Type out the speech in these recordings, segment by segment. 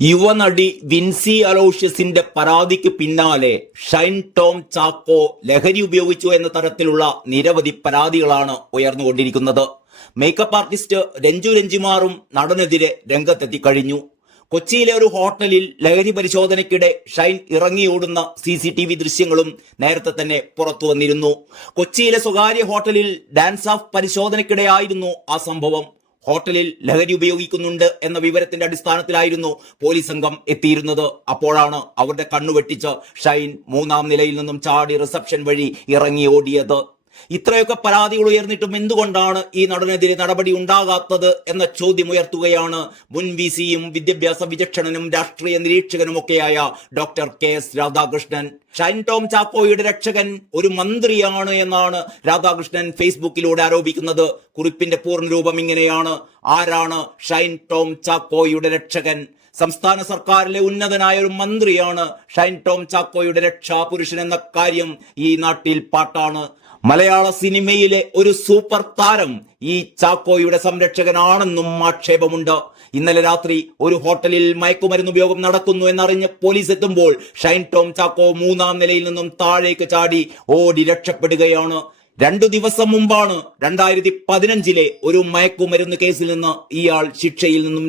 യുവനടി വിൻസി അലോഷ്യസിന്റെ പരാതിക്ക് പിന്നാലെ ഷൈൻ ടോം ചാക്കോ ലഹരി ഉപയോഗിച്ചു എന്ന തരത്തിലുള്ള നിരവധി പരാതികളാണ് ഉയർന്നുകൊണ്ടിരിക്കുന്നത്. മേക്കപ്പ് ആർട്ടിസ്റ്റ് രഞ്ജു രഞ്ജിമാറും നടനെതിരെ രംഗത്തെത്തി കഴിഞ്ഞു. കൊച്ചിയിലെ ഒരു ഹോട്ടലിൽ ലഹരി പരിശോധനയ്ക്കിടെ ഷൈൻ ഇറങ്ങിയോടുന്ന CCTV ദൃശ്യങ്ങളും നേരത്തെ തന്നെ പുറത്തു വന്നിരുന്നു. കൊച്ചിയിലെ സ്വകാര്യ ഹോട്ടലിൽ ഡാൻസ് ഓഫ് പരിശോധനയ്ക്കിടെയായിരുന്നു ആ സംഭവം. ഹോട്ടലിൽ ലഹരി ഉപയോഗിക്കുന്നുണ്ട് എന്ന വിവരത്തിന്റെ അടിസ്ഥാനത്തിലായിരുന്നു പോലീസ് സംഘം എത്തിയിരുന്നത്. അപ്പോഴാണ് അവരുടെ കണ്ണുവെട്ടിച്ച് ഷൈൻ 3-ാം നിലയിൽ നിന്നും ചാടി റിസപ്ഷൻ വഴി ഇറങ്ങി ഓടിയത്. ഇത്രയൊക്കെ പരാതികൾ ഉയർന്നിട്ടും എന്തുകൊണ്ടാണ് ഈ നടനെതിരെ നടപടി ഉണ്ടാകാത്തത് എന്ന ചോദ്യം ഉയർത്തുകയാണ് മുൻ VC-യും വിദ്യാഭ്യാസ വിചക്ഷണനും രാഷ്ട്രീയ നിരീക്ഷകനുമൊക്കെയായ ഡോക്ടർ KS രാധാകൃഷ്ണൻ. ഷൈൻ ടോം ചാക്കോയുടെ രക്ഷകൻ ഒരു മന്ത്രിയാണ് എന്നാണ് രാധാകൃഷ്ണൻ ഫേസ്ബുക്കിലൂടെ ആരോപിക്കുന്നത്. കുറിപ്പിന്റെ പൂർണ്ണരൂപം ഇങ്ങനെയാണ്: ആരാണ് ഷൈൻ ടോം ചാക്കോയുടെ രക്ഷകൻ? സംസ്ഥാന സർക്കാരിലെ ഉന്നതനായ ഒരു മന്ത്രിയാണ് ഷൈൻ ടോം ചാക്കോയുടെ രക്ഷാപുരുഷൻ എന്ന കാര്യം ഈ നാട്ടിൽ പാട്ടാണ്. മലയാള സിനിമയിലെ ഒരു സൂപ്പർ താരം ഈ ചാക്കോയുടെ സംരക്ഷകനാണെന്നും ആക്ഷേപമുണ്ട്. ഇന്നലെ രാത്രി ഒരു ഹോട്ടലിൽ മയക്കുമരുന്ന് ഉപയോഗം നടക്കുന്നു എന്നറിഞ്ഞ് പോലീസ് എത്തുമ്പോൾ ഷൈൻ ടോം ചാക്കോ 3-ാം നിലയിൽ നിന്നും താഴേക്ക് ചാടി ഓടി രക്ഷപ്പെടുകയാണ്. 2 ദിവസം മുമ്പാണ് 2015-ലെ ഒരു മയക്കുമരുന്ന് കേസിൽ നിന്ന് ഇയാൾ ശിക്ഷയിൽ നിന്നും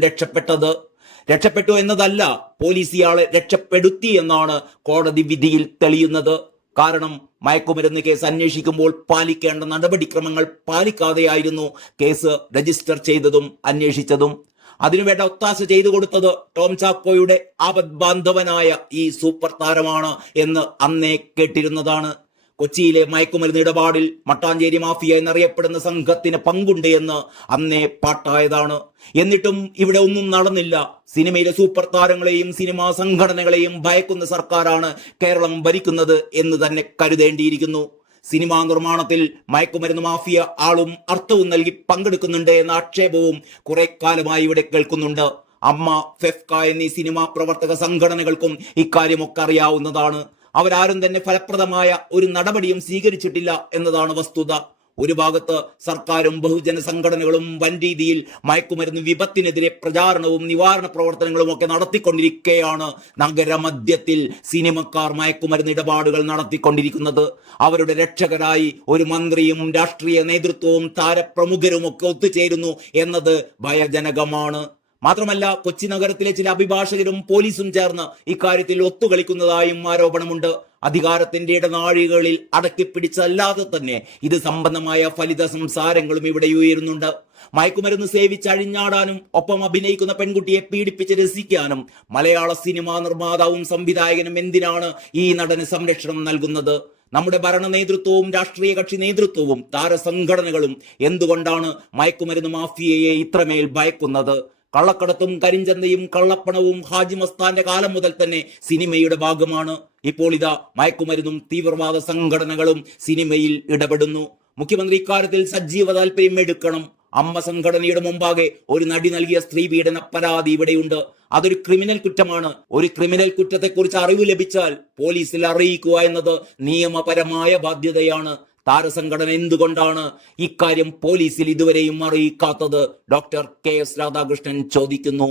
രക്ഷപ്പെട്ടു എന്നതല്ല, പോലീസ് ഇയാളെ രക്ഷപ്പെടുത്തി എന്നാണ് കോടതി വിധിയിൽ തെളിയുന്നത്. കാരണം മയക്കുമരുന്ന് കേസ് അന്വേഷിക്കുമ്പോൾ പാലിക്കേണ്ട നടപടിക്രമങ്ങൾ പാലിക്കാതെയായിരുന്നു കേസ് രജിസ്റ്റർ ചെയ്തതും അന്വേഷിച്ചതും. അതിനുവേണ്ട ഒത്താശ ചെയ്തു കൊടുത്തത് ടോം ചാക്കോയുടെ ആപദ്ബാന്ധവനായ ഈ സൂപ്പർ താരമാണ് എന്ന് അന്നേ കേട്ടിരുന്നതാണ്. കൊച്ചിയിലെ മയക്കുമരുന്ന് ഇടപാടിൽ മട്ടാഞ്ചേരി മാഫിയ എന്നറിയപ്പെടുന്ന സംഘത്തിന് പങ്കുണ്ട് എന്ന് അന്നേ പാട്ടായതാണ്. എന്നിട്ടും ഇവിടെ ഒന്നും നടന്നില്ല. സിനിമയിലെ സൂപ്പർ താരങ്ങളെയും സിനിമാ സംഘടനകളെയും ഭയക്കുന്ന സർക്കാരാണ് കേരളം ഭരിക്കുന്നത് എന്ന് തന്നെ കരുതേണ്ടിയിരിക്കുന്നു. സിനിമാ നിർമ്മാണത്തിൽ മയക്കുമരുന്ന് മാഫിയ ആളും അർത്ഥവും നൽകി പങ്കെടുക്കുന്നുണ്ട് എന്ന ആക്ഷേപവും കുറെ കാലമായി ഇവിടെ കേൾക്കുന്നുണ്ട്. അമ്മ, ഫെഫ്ക എന്നീ സിനിമാ പ്രവർത്തക സംഘടനകൾക്കും ഇക്കാര്യമൊക്കെ അറിയാവുന്നതാണ്. അവരാരും തന്നെ ഫലപ്രദമായ ഒരു നടപടിയും സ്വീകരിച്ചിട്ടില്ല എന്നതാണ് വസ്തുത. ഒരു ഭാഗത്ത് സർക്കാരും ബഹുജന സംഘടനകളും വൻ രീതിയിൽ മയക്കുമരുന്ന് വിപത്തിനെതിരെ പ്രചാരണവും നിവാരണ പ്രവർത്തനങ്ങളും ഒക്കെ നടത്തിക്കൊണ്ടിരിക്കെയാണ് നഗരമധ്യത്തിൽ സിനിമക്കാർ മയക്കുമരുന്ന് ഇടപാടുകൾ നടത്തിക്കൊണ്ടിരിക്കുന്നത്. അവരുടെ രക്ഷകരായി ഒരു മന്ത്രിയും രാഷ്ട്രീയ നേതൃത്വവും താരപ്രമുഖരും ഒക്കെ ഒത്തുചേരുന്നു എന്നത് ഭയജനകമാണ്. മാത്രമല്ല, കൊച്ചി നഗരത്തിലെ ചില അഭിഭാഷകരും പോലീസും ചേർന്ന് ഇക്കാര്യത്തിൽ ഒത്തുകളിക്കുന്നതായും ആരോപണമുണ്ട്. അധികാരത്തിന്റെ ഇടനാഴികളിൽ അടക്കിപ്പിടിച്ചല്ലാതെ തന്നെ ഇത് സംബന്ധമായ ഫലിത സംസാരങ്ങളും ഇവിടെ ഉയരുന്നുണ്ട്. മയക്കുമരുന്ന് സേവിച്ച് അഴിഞ്ഞാടാനും ഒപ്പം അഭിനയിക്കുന്ന പെൺകുട്ടിയെ പീഡിപ്പിച്ച് രസിക്കാനും മലയാള സിനിമാ നിർമ്മാതാവും സംവിധായകനും എന്തിനാണ് ഈ നടന് സംരക്ഷണം നൽകുന്നത്? നമ്മുടെ ഭരണ നേതൃത്വവും രാഷ്ട്രീയ കക്ഷി നേതൃത്വവും താരസംഘടനകളും എന്തുകൊണ്ടാണ് മയക്കുമരുന്ന് മാഫിയയെ ഇത്രമേൽ ഭയക്കുന്നത്? കള്ളക്കടത്തും കരിഞ്ചന്തയും കള്ളപ്പണവും ഹാജി മസ്താന്റെ കാലം മുതൽ തന്നെ സിനിമയുടെ ഭാഗമാണ്. ഇപ്പോൾ ഇതാ മയക്കുമരുന്നും തീവ്രവാദ സംഘടനകളും സിനിമയിൽ ഇടപെടുന്നു. മുഖ്യമന്ത്രി ഇക്കാര്യത്തിൽ സജീവ താല്പര്യം എടുക്കണം. അമ്മ സംഘടനയുടെ മുമ്പാകെ ഒരു നടി നൽകിയ സ്ത്രീ പീഡന പരാതി ഇവിടെയുണ്ട്. അതൊരു ക്രിമിനൽ കുറ്റമാണ്. ഒരു ക്രിമിനൽ കുറ്റത്തെക്കുറിച്ച് അറിവ് ലഭിച്ചാൽ പോലീസിൽ അറിയിക്കുക എന്നത് നിയമപരമായ ബാധ്യതയാണ്. താരസംഘടന എന്തുകൊണ്ടാണ് ഇക്കാര്യം പോലീസിൽ ഇതുവരെയും അറിയിക്കാത്തത്? ഡോക്ടർ KS രാധാകൃഷ്ണൻ ചോദിക്കുന്നു.